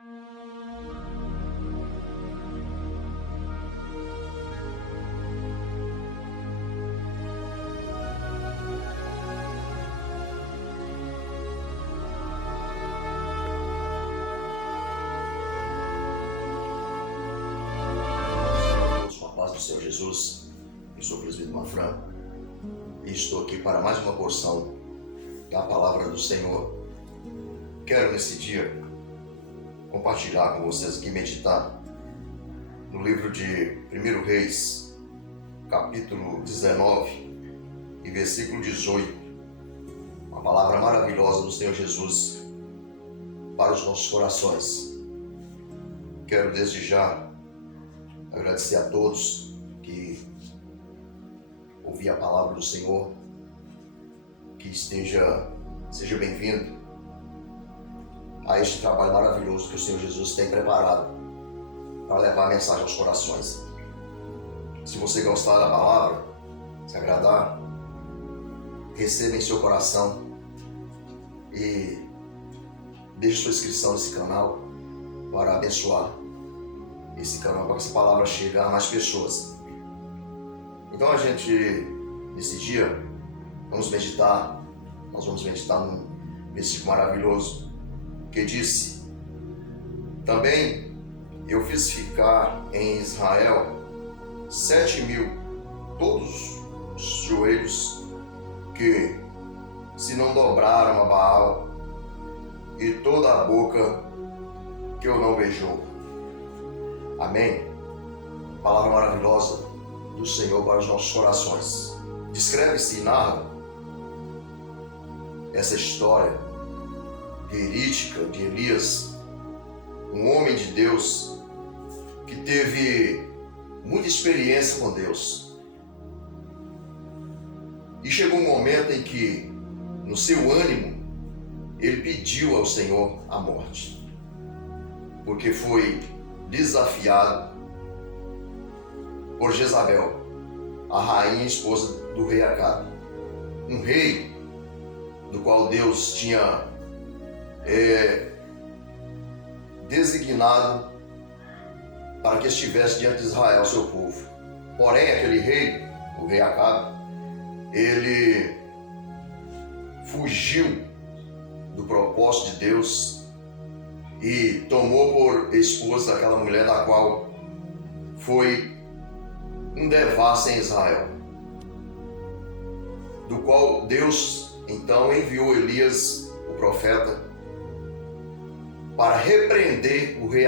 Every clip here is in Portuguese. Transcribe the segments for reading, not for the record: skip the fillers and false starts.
Com a paz do Senhor Jesus, eu sou o presbítero Manfran e estou aqui para mais uma porção da palavra do Senhor. Quero nesse dia compartilhar com vocês aqui, meditar no livro de 1 Reis, capítulo 19 e versículo 18. Uma palavra maravilhosa do Senhor Jesus para os nossos corações. Quero desde já agradecer a todos que ouviram a palavra do Senhor, que seja bem-vindo a este trabalho maravilhoso que o Senhor Jesus tem preparado para levar a mensagem aos corações. Se você gostar da palavra, se agradar, receba em seu coração e deixe sua inscrição nesse canal para abençoar esse canal, para que essa palavra chegue a mais pessoas. Então nesse dia, nós vamos meditar num versículo maravilhoso que disse: também eu fiz ficar em Israel 7.000, todos os joelhos que se não dobraram a Baal, e toda a boca que eu não beijou. Amém? Palavra maravilhosa do Senhor para os nossos corações. Descreve-se e narra essa história verídica de Elias, um homem de Deus que teve muita experiência com Deus. E chegou um momento em que, no seu ânimo, ele pediu ao Senhor a morte, porque foi desafiado por Jezabel, a rainha esposa do rei Acabe, um rei do qual Deus tinha designado para que estivesse diante de Israel, seu povo. Porém, aquele rei, o rei Acabe, ele fugiu do propósito de Deus e tomou por esposa aquela mulher da qual foi um devasso em Israel, do qual Deus então enviou Elias, o profeta, para repreender o rei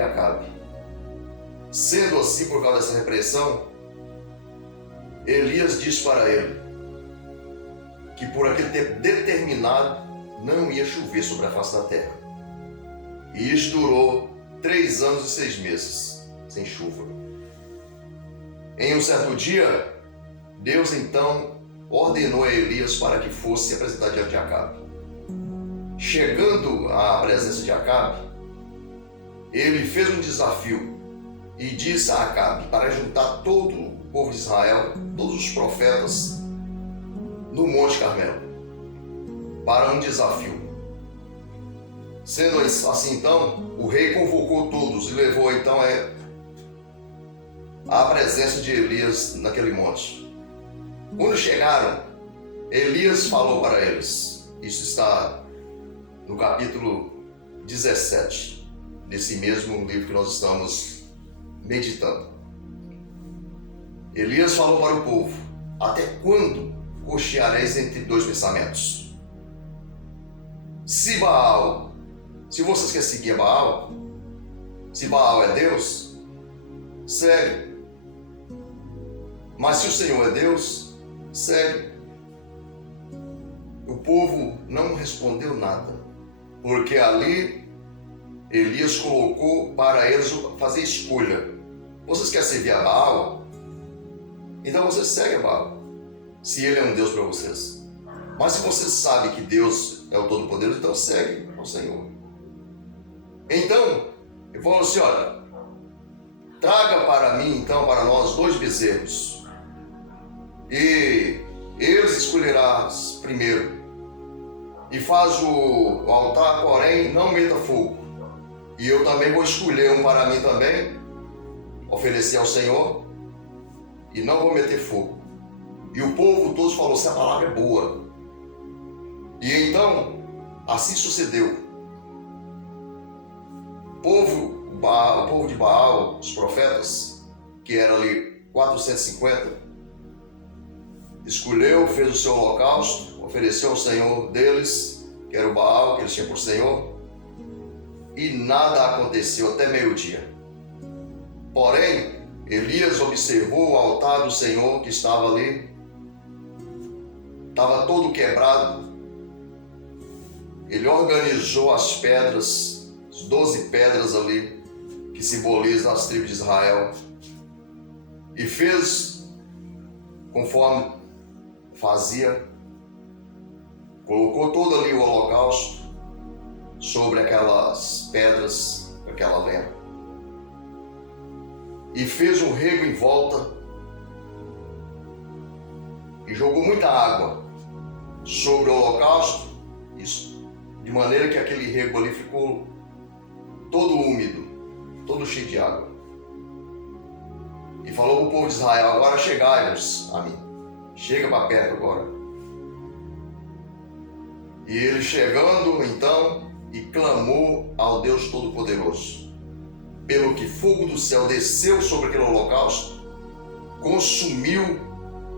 Acabe. Sendo assim, por causa dessa repressão, Elias disse para ele que por aquele tempo determinado não ia chover sobre a face da terra. E isso durou 3 anos e 6 meses, sem chuva. Em um certo dia, Deus então ordenou a Elias para que fosse se apresentar diante de Acabe. Chegando à presença de Acabe, ele fez um desafio e disse a Acabe para juntar todo o povo de Israel, todos os profetas, no Monte Carmelo, para um desafio. Sendo assim, então, o rei convocou todos e levou então a presença de Elias naquele monte. Quando chegaram, Elias falou para eles. Isso está no capítulo 17 desse mesmo livro que nós estamos meditando. Elias falou para o povo: até quando cocheareis entre 2 pensamentos? Se vocês querem seguir a Baal, se Baal é Deus, segue. Mas se o Senhor é Deus, segue. O povo não respondeu nada, porque ali Elias colocou para eles fazer escolha. Vocês querem servir a Baal? Então vocês seguem a Baal, se ele é um Deus para vocês. Mas se vocês sabem que Deus é o Todo-Poderoso, então segue ao Senhor. Então, ele falou assim: olha, traga para mim, então, para nós 2 bezerros, e eles escolherás primeiro, e faz o altar, porém não meta fogo, E eu também vou escolher um para mim também, oferecer ao Senhor, e não vou meter fogo. E o povo todos falou, essa palavra é boa. E então, assim sucedeu. O povo de Baal, os profetas, que eram ali 450, escolheu, fez o seu holocausto, ofereceu ao Senhor deles, que era o Baal, que eles tinham por Senhor, e nada aconteceu até meio-dia. Porém, Elias observou o altar do Senhor que estava ali, estava todo quebrado. Ele organizou as pedras, as 12 pedras ali, que simbolizam as tribos de Israel, e fez conforme fazia, colocou todo ali o holocausto sobre aquelas pedras, aquela lenha, e fez um rego em volta e jogou muita água sobre o holocausto, isso, de maneira que aquele rego ali ficou todo úmido, todo cheio de água. E falou para o povo de Israel, agora chegai-vos a mim, chega para perto agora. E ele chegando então e clamou ao Deus Todo-Poderoso, pelo que fogo do céu desceu sobre aquele holocausto, consumiu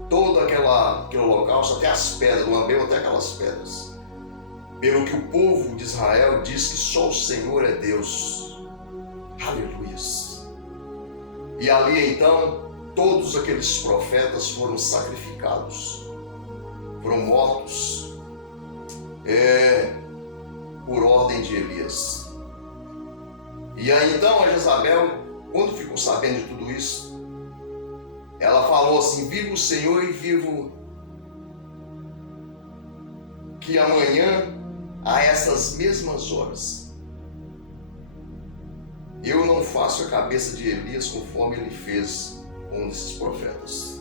todo aquele holocausto, até as pedras, lambeu até aquelas pedras. Pelo que o povo de Israel diz que só o Senhor é Deus. Aleluias. E ali então, todos aqueles profetas foram sacrificados, foram mortos, por ordem de Elias. E aí então a Jezabel, quando ficou sabendo de tudo isso, ela falou assim, vivo o Senhor e vivo que amanhã, a essas mesmas horas, eu não faço a cabeça de Elias conforme ele fez com um desses profetas.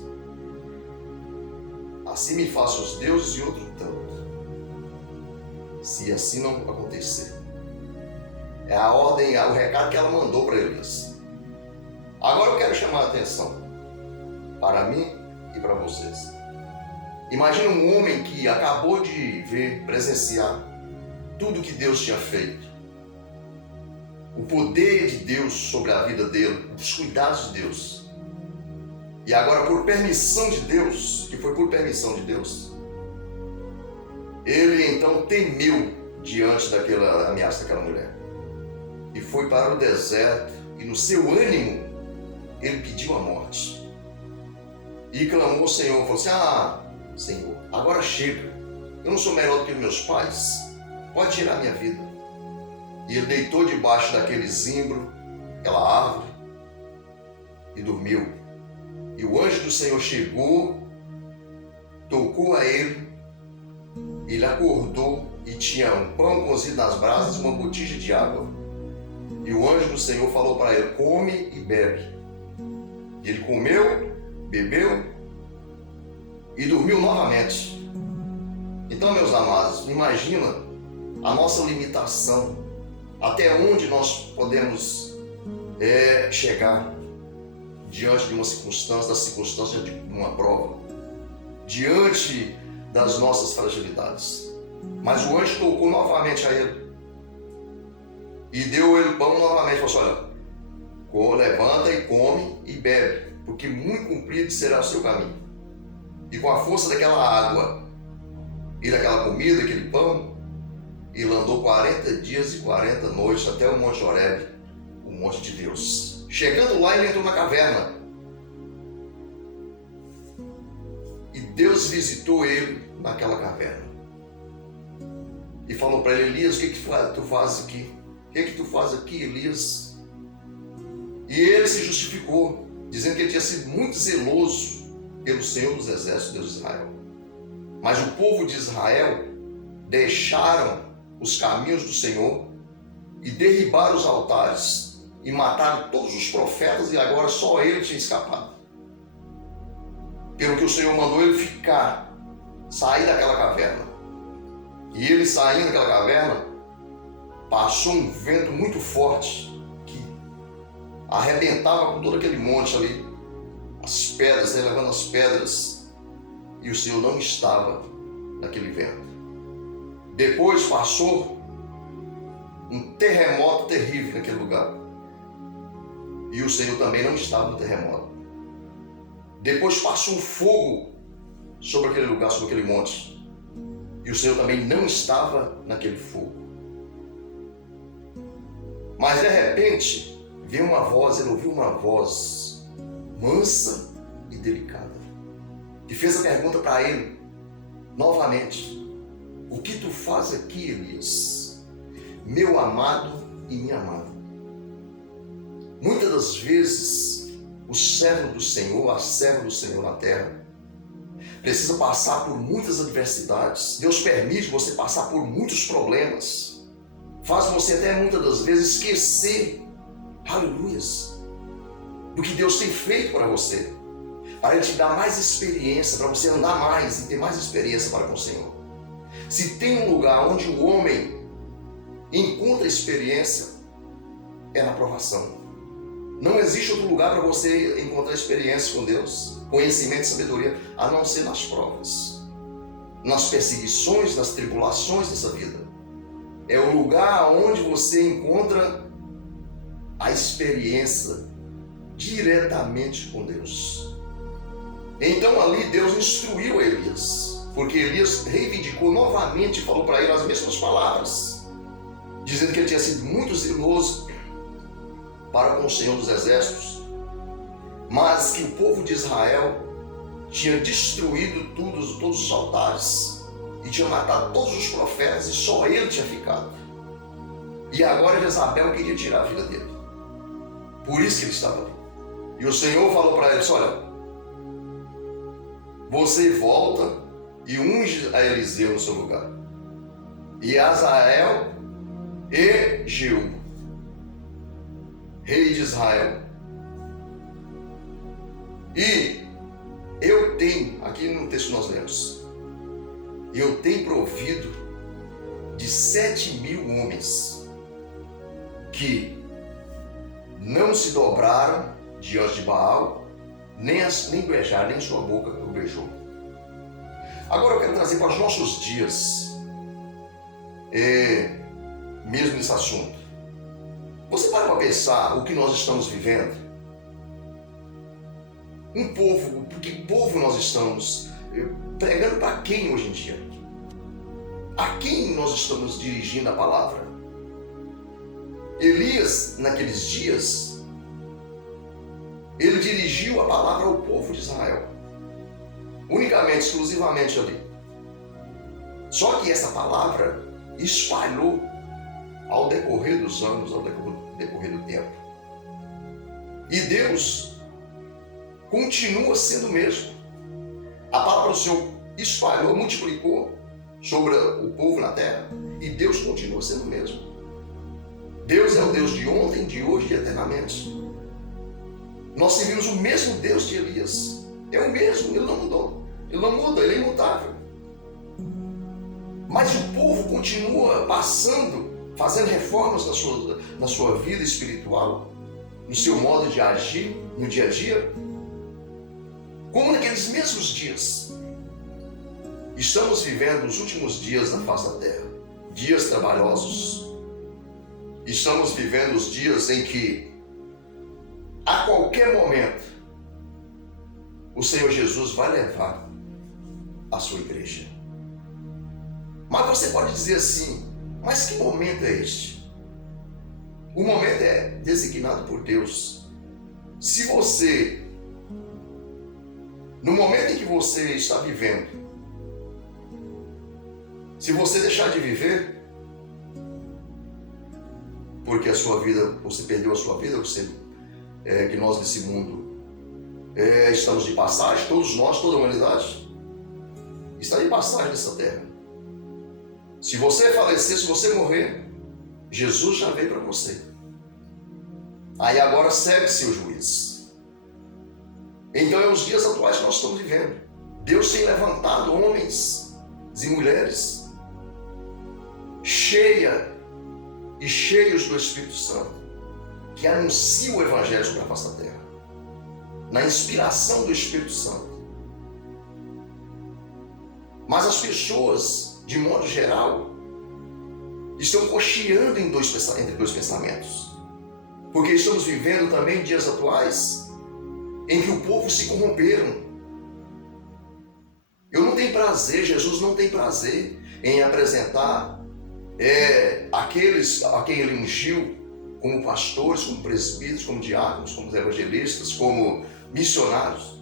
Assim me faço os deuses e outro tanto, se assim não acontecer. É a ordem, o recado que ela mandou para Elias. Agora eu quero chamar a atenção para mim e para vocês. Imagina um homem que acabou de ver, presenciar tudo que Deus tinha feito. O poder de Deus sobre a vida dele, os cuidados de Deus. E agora, por permissão de Deus, que foi por permissão de Deus, ele então temeu diante daquela ameaça daquela mulher. E foi para o deserto, e no seu ânimo, ele pediu a morte. E clamou ao Senhor, falou assim, Senhor, agora chega, eu não sou melhor do que meus pais, pode tirar minha vida. E ele deitou debaixo daquele zimbro, aquela árvore, e dormiu. E o anjo do Senhor chegou, tocou a ele acordou e tinha um pão cozido nas brasas e uma botija de água. E o anjo do Senhor falou para ele, come e bebe. E ele comeu, bebeu e dormiu novamente. Então, meus amados, imagina a nossa limitação, até onde nós podemos chegar diante de uma circunstância, da circunstância de uma prova, diante das nossas fragilidades. Mas o anjo tocou novamente a ele e deu ele pão novamente. Falou assim, olha, levanta e come e bebe, porque muito comprido será o seu caminho. E com a força daquela água e daquela comida, aquele pão, ele andou 40 dias e 40 noites até o Monte Horebe, o monte de Deus. Chegando lá, ele entrou na caverna. E Deus visitou ele naquela caverna. E falou para ele, Elias, o que tu fazes aqui? O que tu fazes aqui, Elias? E ele se justificou, dizendo que ele tinha sido muito zeloso pelo Senhor dos Exércitos, Deus de Israel. Mas o povo de Israel deixaram os caminhos do Senhor e derribaram os altares e mataram todos os profetas, e agora só ele tinha escapado. Pelo que o Senhor mandou ele sair daquela caverna. E ele saindo daquela caverna, passou um vento muito forte que arrebentava com todo aquele monte ali, as pedras, levando as pedras, e o Senhor não estava naquele vento. Depois passou um terremoto terrível naquele lugar, e o Senhor também não estava no terremoto. Depois passou um fogo sobre aquele lugar, sobre aquele monte, e o Senhor também não estava naquele fogo. Mas de repente veio uma voz, ele ouviu uma voz mansa e delicada, e fez a pergunta para ele novamente: o que tu faz aqui, Elias, meu amado e minha amada? Muitas das vezes o servo do Senhor, a serva do Senhor na terra, precisa passar por muitas adversidades. Deus permite você passar por muitos problemas, faz você até muitas das vezes esquecer, aleluias, do que Deus tem feito para você, para Ele te dar mais experiência, para você andar mais e ter mais experiência para com o Senhor. Se tem um lugar onde o homem encontra experiência, é na provação. Não existe outro lugar para você encontrar experiência com Deus, conhecimento e sabedoria, a não ser nas provas, nas perseguições, nas tribulações dessa vida. É o lugar onde você encontra a experiência diretamente com Deus. Então ali Deus instruiu Elias, porque Elias reivindicou novamente e falou para ele as mesmas palavras, dizendo que ele tinha sido muito zeloso para com o Senhor dos Exércitos, mas que o povo de Israel tinha destruído todos os altares e tinha matado todos os profetas, e só ele tinha ficado. E agora Jezabel queria tirar a vida dele. Por isso que ele estava ali. E o Senhor falou para ele: olha, você volta e unge a Eliseu no seu lugar, e Azael e Jeú, rei de Israel. E eu tenho, aqui no texto nós lemos, eu tenho provido de 7.000 homens que não se dobraram diante de Baal, nem beijaram, nem sua boca o beijou. Agora eu quero trazer para os nossos dias, mesmo nesse assunto. Você para pensar o que nós estamos vivendo? Que povo nós estamos pregando para quem hoje em dia? A quem nós estamos dirigindo a palavra? Elias, naqueles dias, ele dirigiu a palavra ao povo de Israel, unicamente, exclusivamente ali. Só que essa palavra espalhou ao decorrer dos anos, ao decorrer do tempo. E Deus continua sendo o mesmo. A palavra do Senhor espalhou, multiplicou sobre o povo na terra, e Deus continua sendo o mesmo. Deus é o Deus de ontem, de hoje e eternamente. Nós servimos o mesmo Deus de Elias. É o mesmo, ele não mudou. Ele não muda, ele é imutável. Mas o povo continua passando, fazendo reformas na sua vida espiritual, no seu modo de agir, no dia a dia, como naqueles mesmos dias. Estamos vivendo os últimos dias na face da terra, dias trabalhosos. Estamos vivendo os dias em que, a qualquer momento, o Senhor Jesus vai levar a sua igreja. Mas você pode dizer assim: mas que momento é este? O momento é designado por Deus. Se você, no momento em que você está vivendo, se você deixar de viver, porque a sua vida, você perdeu a sua vida, que nós nesse mundo estamos de passagem, todos nós, toda a humanidade está de passagem nessa terra. Se você falecer, se você morrer, Jesus já veio para você. Aí agora segue-se o juiz. Então é os dias atuais que nós estamos vivendo. Deus tem levantado homens e mulheres cheia e cheios do Espírito Santo, que anunciam o Evangelho sobre a face da terra, na inspiração do Espírito Santo. Mas as pessoas, de modo geral, estão cocheando entre dois pensamentos, porque estamos vivendo também dias atuais em que o povo se corromperam. Eu não tenho prazer, Jesus não tem prazer em apresentar aqueles a quem ele ungiu como pastores, como presbíteros, como diáconos, como evangelistas, como missionários.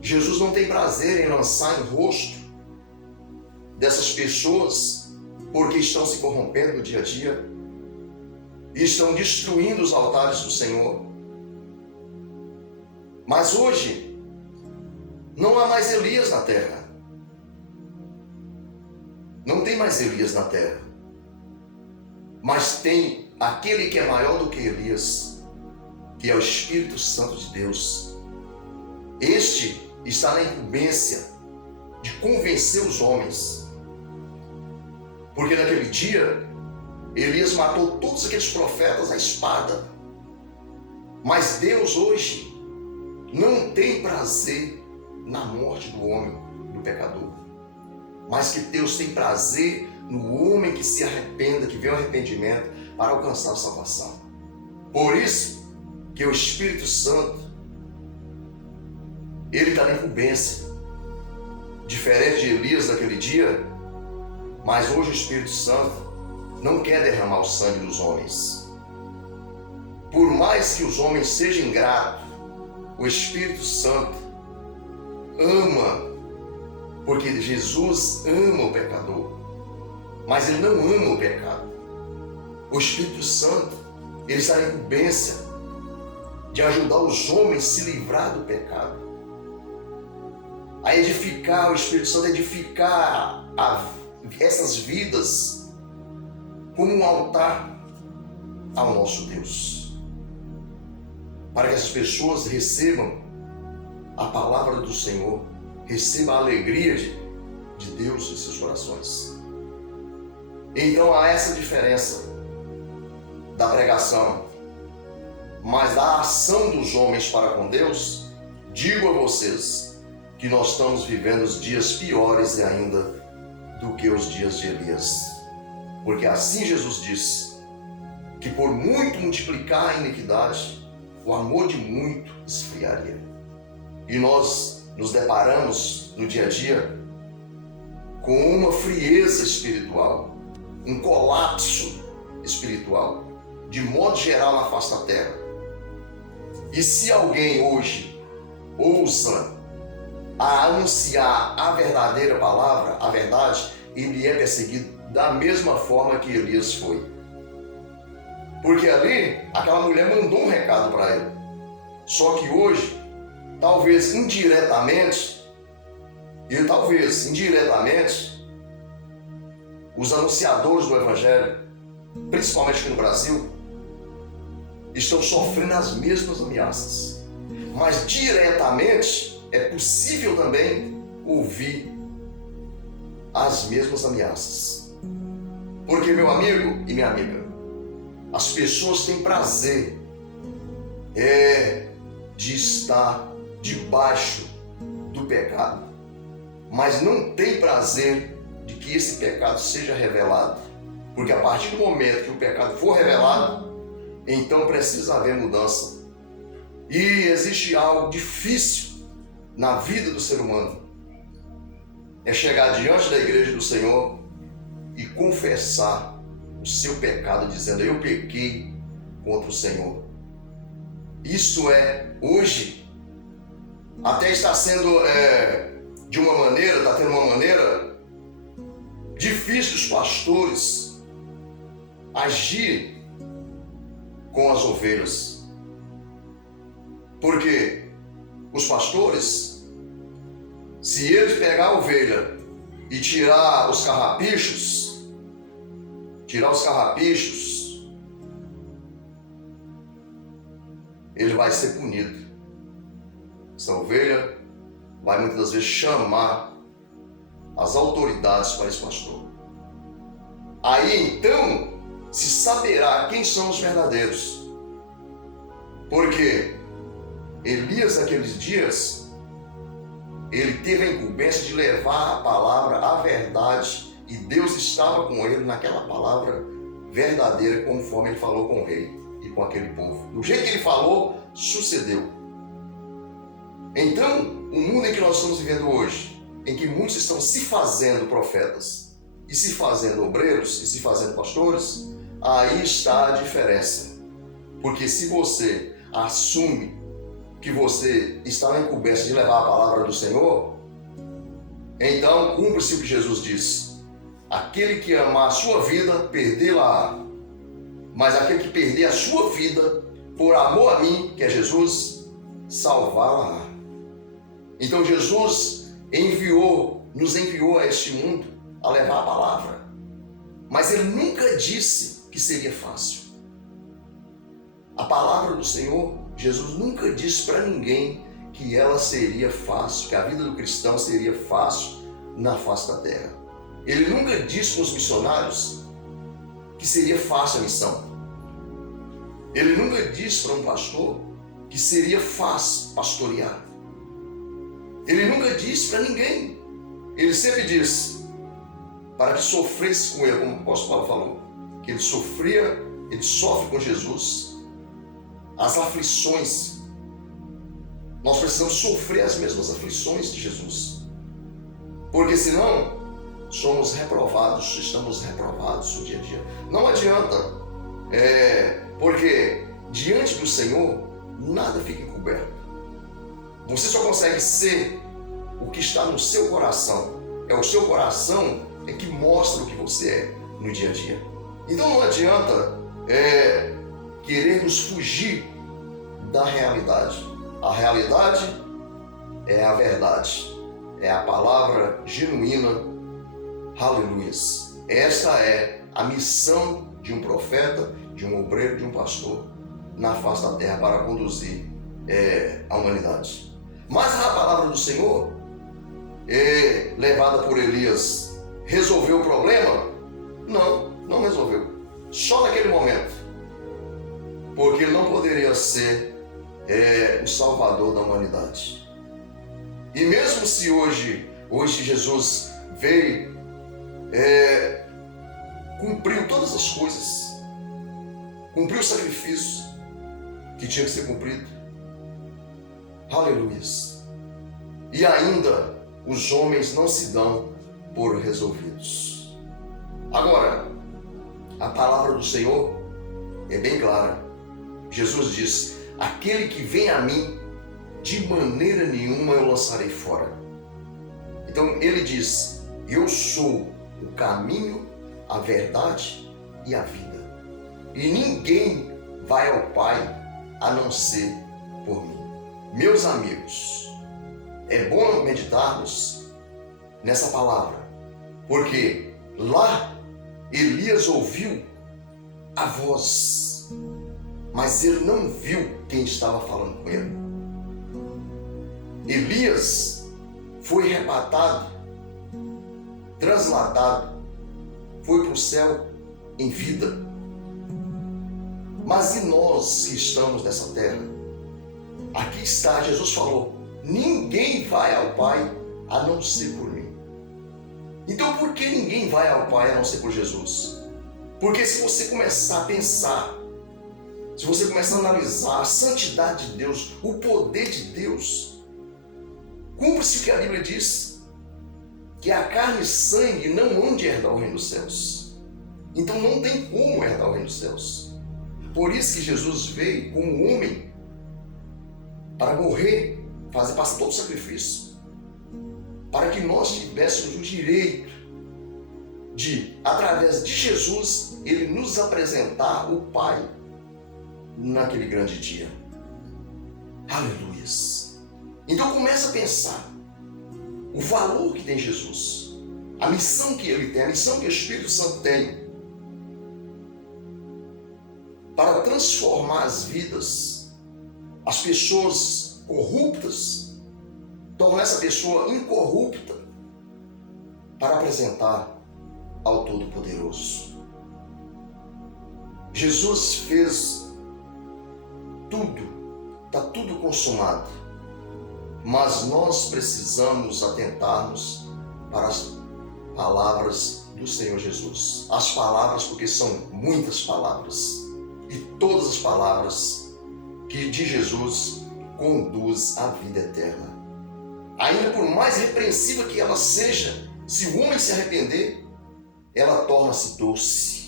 Jesus não tem prazer em lançar em rosto dessas pessoas, porque estão se corrompendo no dia a dia e estão destruindo os altares do Senhor. Mas hoje não há mais Elias na terra. Não tem mais Elias na terra, mas tem aquele que é maior do que Elias, que é o Espírito Santo de Deus. Este está na incumbência de convencer os homens, porque naquele dia Elias matou todos aqueles profetas à espada, mas Deus hoje não tem prazer na morte do homem, do pecador, mas que Deus tem prazer no homem que se arrependa, que vê o arrependimento para alcançar a salvação. Por isso que o Espírito Santo, ele está na incumbência, diferente de Elias naquele dia, mas hoje o Espírito Santo não quer derramar o sangue dos homens. Por mais que os homens sejam ingratos, o Espírito Santo ama, porque Jesus ama o pecador, mas ele não ama o pecado. O Espírito Santo, ele está na incumbência de ajudar os homens a se livrar do pecado, a edificar, o Espírito Santo edificar essas vidas como um altar ao nosso Deus, para que essas pessoas recebam a palavra do Senhor, recebam a alegria de Deus em seus corações. Então há essa diferença da pregação, mas da ação dos homens para com Deus. Digo a vocês que nós estamos vivendo os dias piores ainda do que os dias de Elias, porque assim Jesus disse que por muito multiplicar a iniquidade, o amor de muito esfriaria. E nós nos deparamos no dia a dia com uma frieza espiritual, um colapso espiritual, de modo geral na face da terra. E se alguém hoje ousa a anunciar a verdadeira palavra, a verdade, ele é perseguido da mesma forma que Elias foi. Porque ali, aquela mulher mandou um recado para ele. Só que hoje, talvez indiretamente, os anunciadores do Evangelho, principalmente aqui no Brasil, estão sofrendo as mesmas ameaças. Mas diretamente é possível também ouvir as mesmas ameaças. Porque, meu amigo e minha amiga, as pessoas têm prazer de estar debaixo do pecado, mas não tem prazer de que esse pecado seja revelado, porque a partir do momento que o pecado for revelado, então precisa haver mudança. E existe algo difícil na vida do ser humano, é chegar diante da igreja do Senhor e confessar o seu pecado, dizendo: eu pequei contra o Senhor. Isso hoje, até está sendo de uma maneira, está tendo uma maneira difícil dos pastores agir com as ovelhas. Porque os pastores, se eles pegar a ovelha e tirar os carrapichos, ele vai ser punido. Essa ovelha vai muitas das vezes chamar as autoridades para esse pastor. Aí então, se saberá quem são os verdadeiros. Porque Elias, naqueles dias, ele teve a incumbência de levar a palavra, a verdade, e Deus estava com ele naquela palavra verdadeira, conforme ele falou com o rei e com aquele povo. Do jeito que ele falou, sucedeu. Então, o mundo em que nós estamos vivendo hoje, em que muitos estão se fazendo profetas, e se fazendo obreiros, e se fazendo pastores, aí está a diferença. Porque se você assume que você está na incumbência de levar a palavra do Senhor, então cumpre-se o que Jesus disse: aquele que amar a sua vida, perdê-la-á. Mas aquele que perder a sua vida, por amor a mim, que é Jesus, salvá-la-á. Então Jesus nos enviou a este mundo a levar a palavra. Mas ele nunca disse que seria fácil. A palavra do Senhor, Jesus nunca disse para ninguém que ela seria fácil, que a vida do cristão seria fácil na face da terra. Ele nunca disse para os missionários que seria fácil a missão. Ele nunca disse para um pastor que seria fácil pastorear. Ele nunca disse para ninguém. Ele sempre disse para que sofresse com ele, como o apóstolo Paulo falou, que ele sofre com Jesus as aflições. Nós precisamos sofrer as mesmas aflições de Jesus, porque senão somos reprovados, estamos reprovados no dia a dia. Não adianta, porque diante do Senhor nada fica encoberto. Você só consegue ser o que está no seu coração. É o seu coração que mostra o que você é no dia a dia. Então não adianta querermos fugir da realidade. A realidade é a verdade, é a palavra genuína. Aleluias. Esta é a missão de um profeta, de um obreiro, de um pastor na face da terra para conduzir a humanidade. Mas a palavra do Senhor, levada por Elias, resolveu o problema? Não resolveu. Só naquele momento. Porque ele não poderia ser o salvador da humanidade. E mesmo se hoje Jesus veio, cumpriu todas as coisas, cumpriu os sacrifícios que tinha que ser cumprido. Aleluia. E ainda os homens não se dão por resolvidos. Agora, a palavra do Senhor é bem clara. Jesus diz: aquele que vem a mim, de maneira nenhuma eu lançarei fora. Então ele diz: eu sou o caminho, a verdade e a vida. E ninguém vai ao Pai a não ser por mim. Meus amigos, é bom meditarmos nessa palavra, porque lá Elias ouviu a voz, mas ele não viu quem estava falando com ele. Elias foi arrebatado, transladado, foi para o céu em vida. Mas e nós que estamos nessa terra? Aqui está, Jesus falou: ninguém vai ao Pai a não ser por mim. Então por que ninguém vai ao Pai a não ser por Jesus? Porque se você começar a pensar, se você começar a analisar a santidade de Deus, o poder de Deus, cumpre-se o que a Bíblia diz, que a carne e sangue não hão de herdar o reino dos céus. Então não tem como herdar o reino dos céus. Por isso que Jesus veio como homem para morrer, passar todo o sacrifício, para que nós tivéssemos o direito de, através de Jesus, ele nos apresentar o Pai naquele grande dia. Aleluias. Então começa a pensar o valor que tem Jesus, a missão que ele tem, a missão que o Espírito Santo tem para transformar as vidas, as pessoas corruptas, tornar essa pessoa incorrupta para apresentar ao Todo-Poderoso. Jesus fez tudo, está tudo consumado, mas nós precisamos atentarmos para as palavras do Senhor Jesus. As palavras, porque são muitas palavras, e todas as palavras que de Jesus conduz à vida eterna. Ainda por mais repreensiva que ela seja, se o homem se arrepender, ela torna-se doce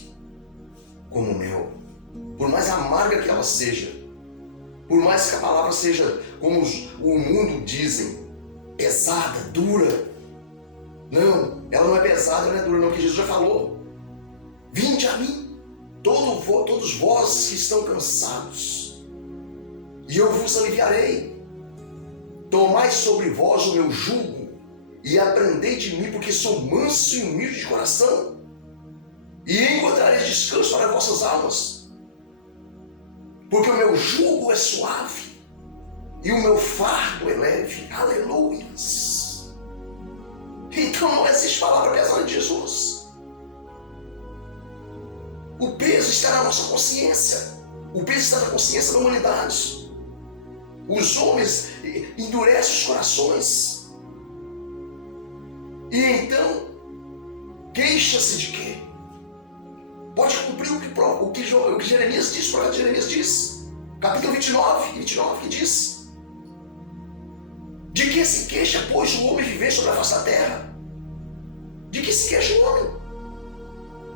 como mel. Por mais amarga que ela seja, por mais que a palavra seja, como o mundo dizem, pesada, dura. Não, ela não é pesada, não é dura não, porque Jesus já falou. Vinde a mim, todos vós que estão cansados, e eu vos aliviarei. Tomai sobre vós o meu jugo e aprendei de mim, porque sou manso e humilde de coração, e encontrareis descanso para vossas almas. Porque o meu jugo é suave e o meu fardo é leve. Aleluias! Então não existe palavra pesada de Jesus. O peso está na nossa consciência. O peso está na consciência da humanidade. Os homens endurecem os corações. E então, queixa-se de quê? Pode cumprir o que Jeremias diz, o profeta Jeremias diz. Capítulo 29, que diz: de que se queixa, pois, o homem viver sobre a face da terra? De que se queixa o homem?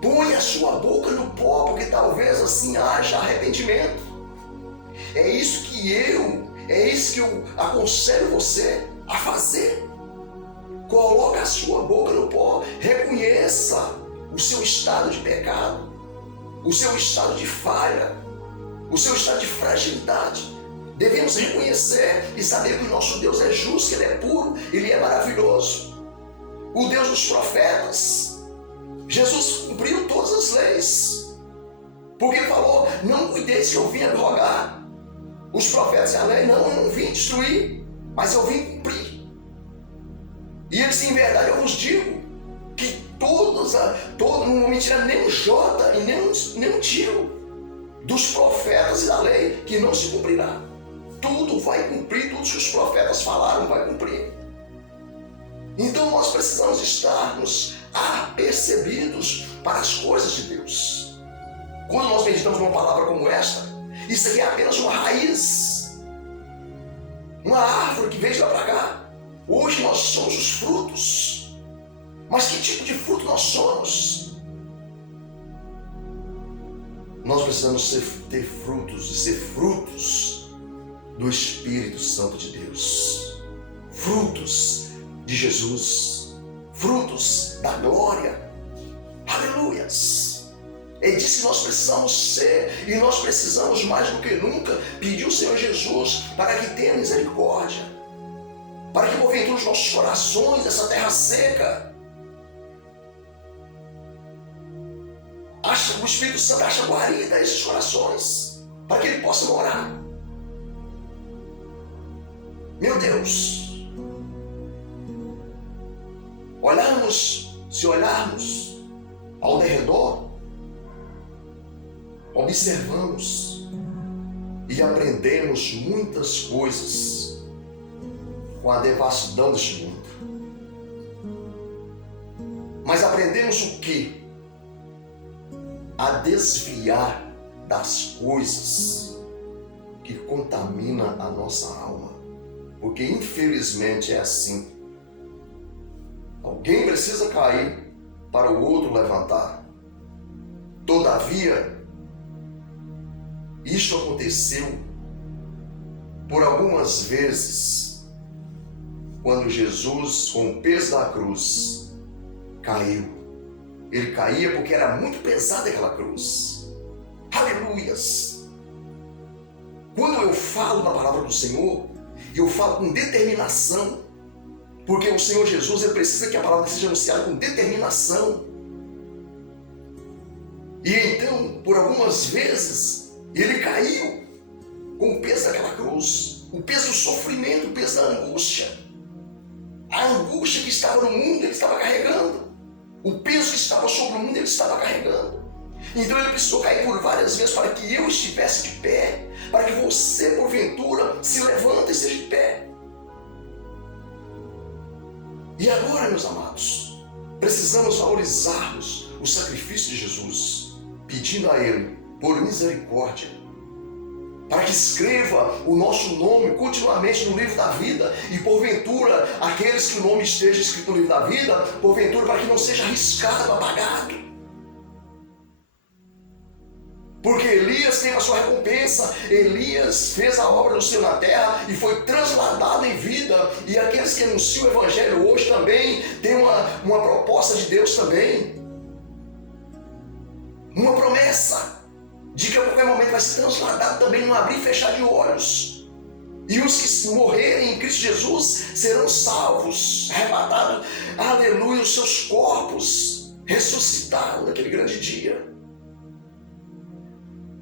Põe a sua boca no pó, porque talvez assim haja arrependimento. É isso que eu aconselho você a fazer. Coloca a sua boca no pó, reconheça o seu estado de pecado, o seu estado de falha, o seu estado de fragilidade. Devemos reconhecer e saber que o nosso Deus é justo, que Ele é puro, Ele é maravilhoso. O Deus dos profetas. Jesus cumpriu todas as leis, porque Ele falou: não cuideis que eu vim abrogar os profetas e a lei. Não, eu não vim destruir, mas eu vim cumprir. E Ele disse: em verdade eu vos digo que não me tira nem um jota e nem um tiro dos profetas e da lei que não se cumprirá. Tudo vai cumprir, tudo que os profetas falaram vai cumprir. Então nós precisamos estarmos apercebidos para as coisas de Deus. Quando nós meditamos numa palavra como esta, isso aqui é apenas uma raiz, uma árvore que veio de lá para cá. Hoje nós somos os frutos. Mas que tipo de fruto nós somos? Nós precisamos ter frutos e ser frutos do Espírito Santo de Deus. Frutos de Jesus. Frutos da glória. Aleluias! É disso que nós precisamos ser, e nós precisamos mais do que nunca pedir ao Senhor Jesus para que tenha misericórdia, para que porventura os nossos corações, essa terra seca, o Espírito Santo acha guarida a esses corações, para que Ele possa morar. Meu Deus, se olharmos ao derredor, observamos e aprendemos muitas coisas com a devassidão deste mundo. Mas aprendemos o quê? A desviar das coisas que contaminam a nossa alma. Porque infelizmente é assim. Alguém precisa cair para o outro levantar. Todavia, isto aconteceu por algumas vezes quando Jesus, com o peso da cruz, caiu. Ele caía porque era muito pesada aquela cruz. Aleluias! Quando eu falo na palavra do Senhor, eu falo com determinação, porque o Senhor Jesus, Ele precisa que a palavra seja anunciada com determinação. E então, por algumas vezes, Ele caiu com o peso daquela cruz, o peso do sofrimento, o peso da angústia. A angústia que estava no mundo, Ele estava carregando. O peso que estava sobre o mundo, Ele estava carregando. Então ele precisou cair por várias vezes para que eu estivesse de pé, para que você, porventura, se levante e esteja de pé. E agora, meus amados, precisamos valorizarmos o sacrifício de Jesus, pedindo a Ele, por misericórdia, para que escreva o nosso nome continuamente no livro da vida, e porventura, aqueles que o nome esteja escrito no livro da vida, porventura, para que não seja arriscado, apagado. Porque Elias tem a sua recompensa. Elias fez a obra do Senhor na terra e foi transladado em vida. E aqueles que anunciam o Evangelho hoje também têm uma proposta de Deus também. Uma promessa de que a qualquer momento vai ser transladado também num abrir e fechar de olhos. E os que morrerem em Cristo Jesus serão salvos, arrebatados, aleluia, os seus corpos ressuscitados naquele grande dia.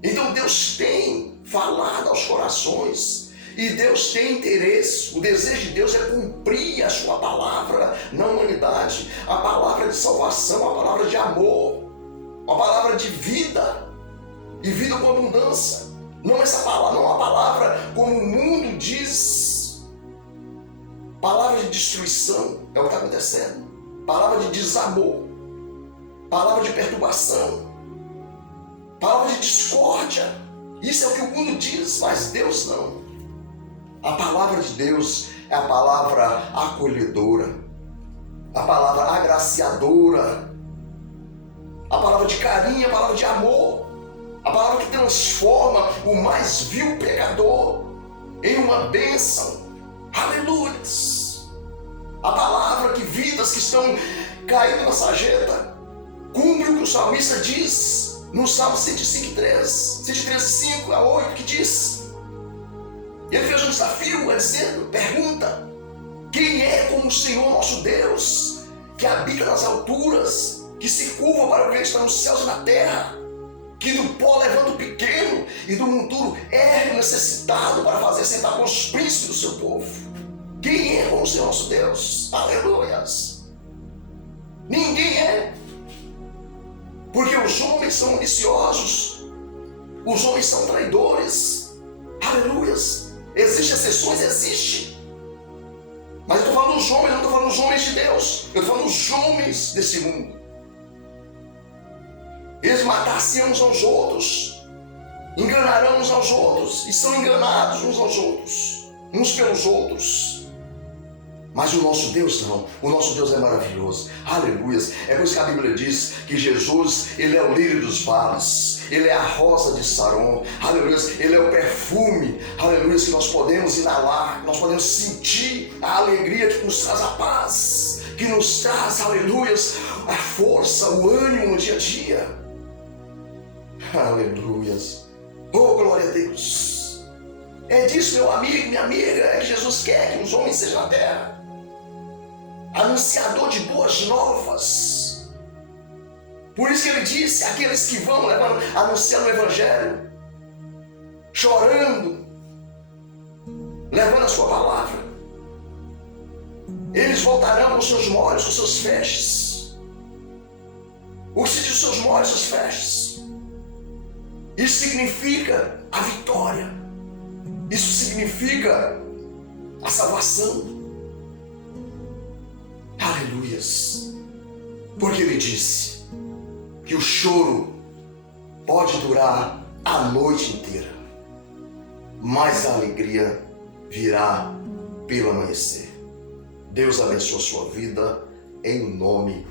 Então Deus tem falado aos corações e Deus tem interesse. O desejo de Deus é cumprir a sua palavra na humanidade, a palavra de salvação, a palavra de amor, a palavra de vida e vida com abundância. Não essa palavra, não a palavra como o mundo diz, palavra de destruição, é o que está acontecendo, palavra de desamor, palavra de perturbação, palavra de discórdia. Isso é o que o mundo diz, mas Deus não. A palavra de Deus é a palavra acolhedora, a palavra agraciadora, a palavra de carinho, a palavra de amor, a palavra que transforma o mais vil pecador em uma bênção. Aleluias! A palavra que vidas que estão caindo na sarjeta cumpre o que o salmista diz no Salmo 113:5 a 8, que diz, ele fez um desafio, dizendo, pergunta, quem é como o Senhor nosso Deus, que habita nas alturas, que se curva para ver que está nos céus e na terra, que do pó levanta o pequeno e do monturo ergue o necessitado para fazer sentar com os príncipes do seu povo. Quem é como o Senhor nosso Deus? Aleluias! Ninguém é. Porque os homens são ambiciosos, os homens são traidores, aleluias, existem exceções, existe, mas eu estou falando dos homens, não estou falando dos homens de Deus, eu estou falando dos homens desse mundo. Eles matar-se uns aos outros, enganarão uns aos outros, e são enganados uns aos outros, uns pelos outros. Mas o nosso Deus não, o nosso Deus é maravilhoso, aleluias. É por isso que a Bíblia diz que Jesus, ele é o lírio dos vales, ele é a rosa de Saron, aleluias, ele é o perfume, aleluias, que nós podemos inalar, nós podemos sentir a alegria que nos traz a paz, que nos traz, aleluias, a força, o ânimo no dia a dia, aleluias, oh glória a Deus. É disso, meu amigo, minha amiga, é que Jesus quer que os homens sejam na terra. Anunciador de boas novas. Por isso que ele disse, aqueles que vão anunciando o Evangelho, chorando, levando a sua palavra, eles voltarão com seus molhos, com seus feixes. O que se diz seus molhos, seus feixes? Isso significa a vitória. Isso significa a salvação. Aleluias. Porque ele disse que o choro pode durar a noite inteira, mas a alegria virá pelo amanhecer. Deus abençoe a sua vida em nome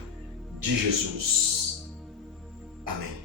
de Jesus. Amém.